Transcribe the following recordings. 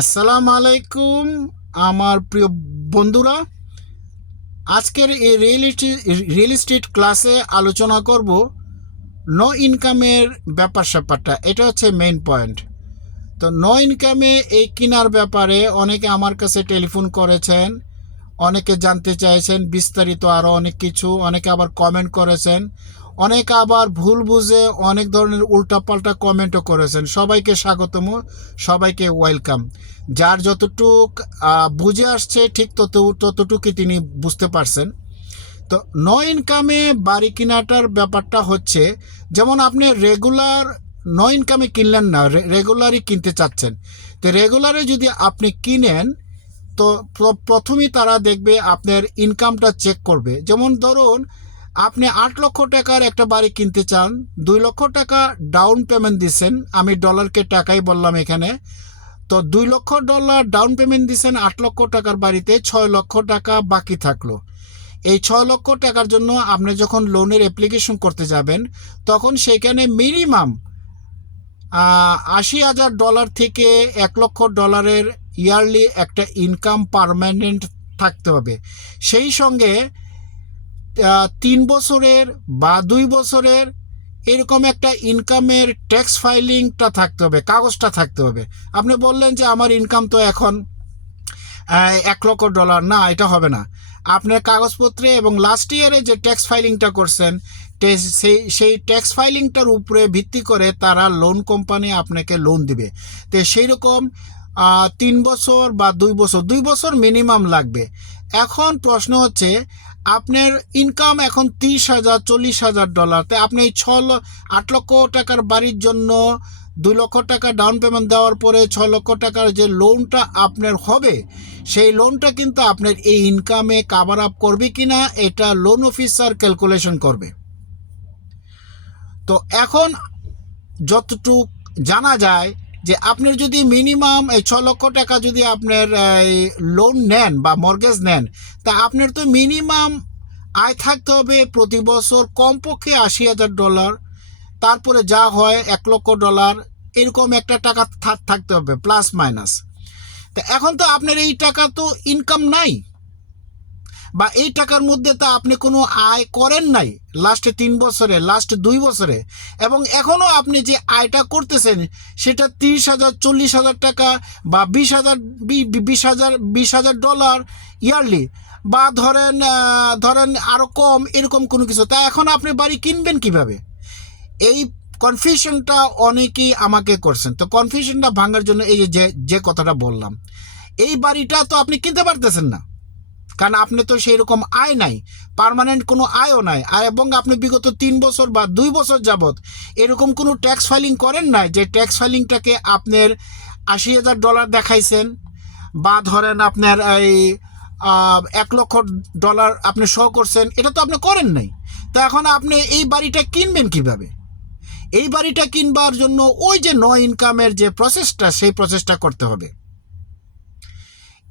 আসসালামু আলাইকুম আমার প্রিয় বন্ধুরা। আজকের এই রিয়েল এস্টেট ক্লাসে আলোচনা করব নো ইনকামের ব্যাপার স্যাপারটা। এটা হচ্ছে মেইন পয়েন্ট। তো নো ইনকামে এই কেনার ব্যাপারে অনেকে আমার কাছে টেলিফোন করেছেন, অনেকে জানতে চাইছেন বিস্তারিত আরও অনেক কিছু, অনেকে আবার কমেন্ট করেছেন, অনেকে আবার ভুল বুঝে অনেক ধরনের উল্টাপাল্টা কমেন্টও করেছেন। সবাইকে স্বাগতম, সবাইকে ওয়েলকাম। যার যতটুক বুঝে আসছে ঠিক ততটুকুই তিনি বুঝতে পারছেন। তো নো ইনকামে বাড়ি কেনাটার ব্যাপারটা হচ্ছে, যেমন আপনি রেগুলার নো ইনকামে কিনলেন না, রেগুলারই কিনতে চাচ্ছেন। তো রেগুলারে যদি আপনি কিনেন, তো প্রথমেই তারা দেখবে আপনার ইনকামটা চেক করবে। যেমন ধরুন আপনি 8 লক্ষ টাকার একটা বাড়ি কিনতে চান, 2 লক্ষ টাকা ডাউন পেমেন্ট দিচ্ছেন, আমি ডলারকে টাকাই বললাম এখানে। তো $2 লক্ষ ডাউন পেমেন্ট দিচ্ছেন 8 লক্ষ টাকার বাড়িতে, 6 লক্ষ টাকা বাকি থাকলো। এই 6 লক্ষ টাকার জন্য আপনি যখন লোনের অ্যাপ্লিকেশন করতে যাবেন, তখন সেখানে মিনিমাম $80,000 থেকে $1 লক্ষ ইয়ারলি একটা ইনকাম পার্মানেন্ট থাকতে হবে। সেই সঙ্গে 3 বছরের বা 2 বছরের এরকম একটা ইনকামের ট্যাক্স ফাইলিংটা থাকতে হবে, কাগজটা থাকতে হবে। আপনি বললেন যে আমার ইনকাম তো এখন $1 লক্ষ, না, এটা হবে না। আপনার কাগজপত্রে এবং লাস্ট ইয়ারে যে ট্যাক্স ফাইলিংটা করছেন, সেই ট্যাক্স ফাইলিংটার উপরে ভিত্তি করে তারা লোন কোম্পানি আপনাকে লোন দিবে। তো সেই রকম 3 বছর বা 2 বছর, 2 বছর মিনিমাম লাগবে। এখন প্রশ্ন হচ্ছে, আপনার ইনকাম এখন $30,000 $40,000, তাই আপনি এই 8 লক্ষ টাকার বাড়ির জন্য 2 লক্ষ টাকা ডাউন পেমেন্ট দেওয়ার পরে 6 লক্ষ টাকার যে লোনটা আপনার হবে, সেই লোনটা কিন্তু আপনার এই ইনকামে কাভার আপ করবে কিনা এটা লোন অফিসার ক্যালকুলেশন করবে। তো এখন যতটুক জানা যায় যে আপনার যদি মিনিমাম এই 6 লক্ষ টাকা যদি আপনার লোন নেন বা মর্গেজ নেন, তা আপনার তো মিনিমাম আয় থাকতে হবে প্রতি বছর কমপক্ষে $80,000। তারপরে যা হয় $1 লক্ষ, এরকম একটা টাকা থাকতে হবে প্লাস মাইনাস। তা এখন তো আপনার এই টাকা তো ইনকাম নাই, বা এই টাকার মধ্যে তা আপনি কোনো আয় করেন নাই লাস্ট 3 বছরে, লাস্ট 2 বছরে, এবং এখনও আপনি যে আয়টা করতেছেন সেটা $30,000 $40,000 টাকা বা $20,000 ইয়ারলি, বা ধরেন আরও কম, এরকম কোনো কিছু। তা এখন আপনি বাড়ি কিনবেন কিভাবে? এই কনফিউশনটা অনেকেই আমাকে করছেন। তো কনফিউশনটা ভাঙার জন্য এই যে কথাটা বললাম, এই বাড়িটা তো আপনি কিনতে পারতেছেন না, কারণ আপনি তো সেই রকম আয় নাই, পার্মানেন্ট কোনো আয়ও নাই, আর এবং আপনি বিগত 3 বছর বা 2 বছর যাবৎ এরকম কোনো ট্যাক্স ফাইলিং করেন নাই যে ট্যাক্স ফাইলিংটাকে আপনার $80,000 দেখাইছেন, বা ধরেন আপনার এই $1 লক্ষ আপনি শো করছেন, এটা তো আপনি করেন নাই। তো এখন আপনি এই বাড়িটা কিনবেন কিভাবে? এই বাড়িটা কিনবার জন্য ওই যে নো ইনকামের যে প্রসেসটা, সেই প্রসেসটা করতে হবে।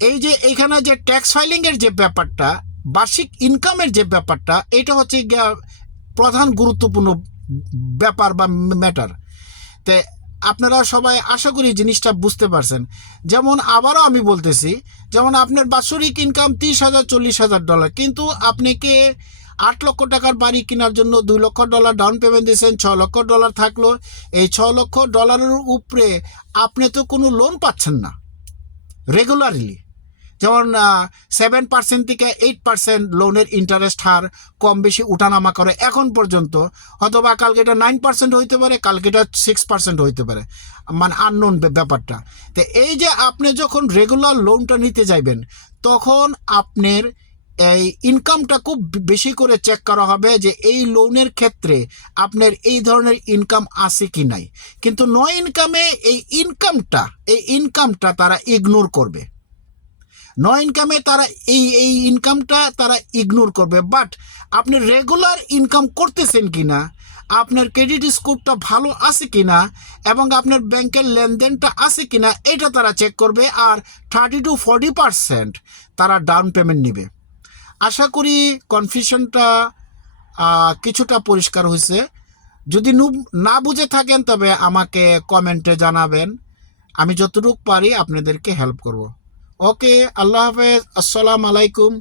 এই যে এইখানে যে ট্যাক্স ফাইলিংয়ের যে ব্যাপারটা, বার্ষিক ইনকামের যে ব্যাপারটা, এটা হচ্ছে প্রধান গুরুত্বপূর্ণ ব্যাপার বা ম্যাটার। তে আপনারা সবাই আশা করি জিনিসটা বুঝতে পারছেন। যেমন আবারও আমি বলতেছি, যেমন আপনার বাৎসরিক ইনকাম $30,000 $40,000, কিন্তু আপনাকে 8 লক্ষ টাকার বাড়ি কেনার জন্য $2 লক্ষ ডাউন পেমেন্ট দিয়েছেন, $6 লক্ষ থাকলো। এই $6 লক্ষ উপরে আপনি তো কোনো লোন পাচ্ছেন না রেগুলারলি। যেমন 7% থেকে 8% লোনের ইন্টারেস্ট হার কম বেশি উঠানামা করে এখন পর্যন্ত। অথবা কালকে এটা 9% হইতে পারে, কালকে এটা 6% হইতে পারে, মানে আননোন ব্যাপারটা। তো এই যে আপনি যখন রেগুলার লোনটা নিতে যাইবেন, তখন আপনার এই ইনকামটা খুব বেশি করে চেক করা হবে যে এই লোনের ক্ষেত্রে আপনার এই ধরনের ইনকাম আছে কি নাই। কিন্তু নো ইনকামে এই ইনকামটা তারা ইগনোর করবে। নো ইনকামে তারা এই ইনকামটা তারা ইগনোর করবে। বাট আপনি রেগুলার ইনকাম করতেছেন কিনা, আপনার ক্রেডিট স্কোরটা ভালো আছে কিনা, এবং আপনার ব্যাংকের লেনদেনটা আছে কিনা, এটা তারা চেক করবে। আর 30-40% তারা ডাউন পেমেন্ট নেবে। আশা করি কনফিউশনটা কিছুটা পরিষ্কার হয়েছে। যদি না বুঝে থাকেন তবে আমাকে কমেন্টে জানাবেন। আমি যতটুকু পারি আপনাদেরকে হেল্প করব। ওকে, আল্লাহ হাফেজ, আসসালামু আলাইকুম।